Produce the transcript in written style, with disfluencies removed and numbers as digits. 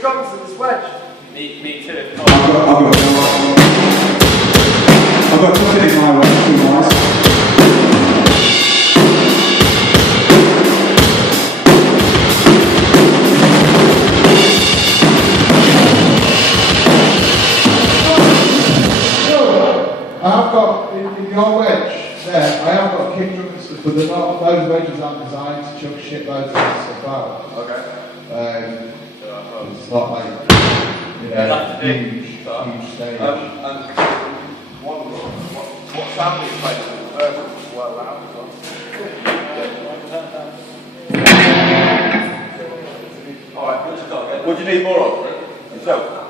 Drums in this wedge. Me too. I've got nothing in my way, too nice. I have got, in your wedge there, I have got kick drum and stuff, but they're not, those wedges aren't designed to chuck shitloads of stuff out. Okay. It's not like, you know, huge stage. What sound is playing in the first well loud as well? Alright, good start. What do you need more of? Yourself?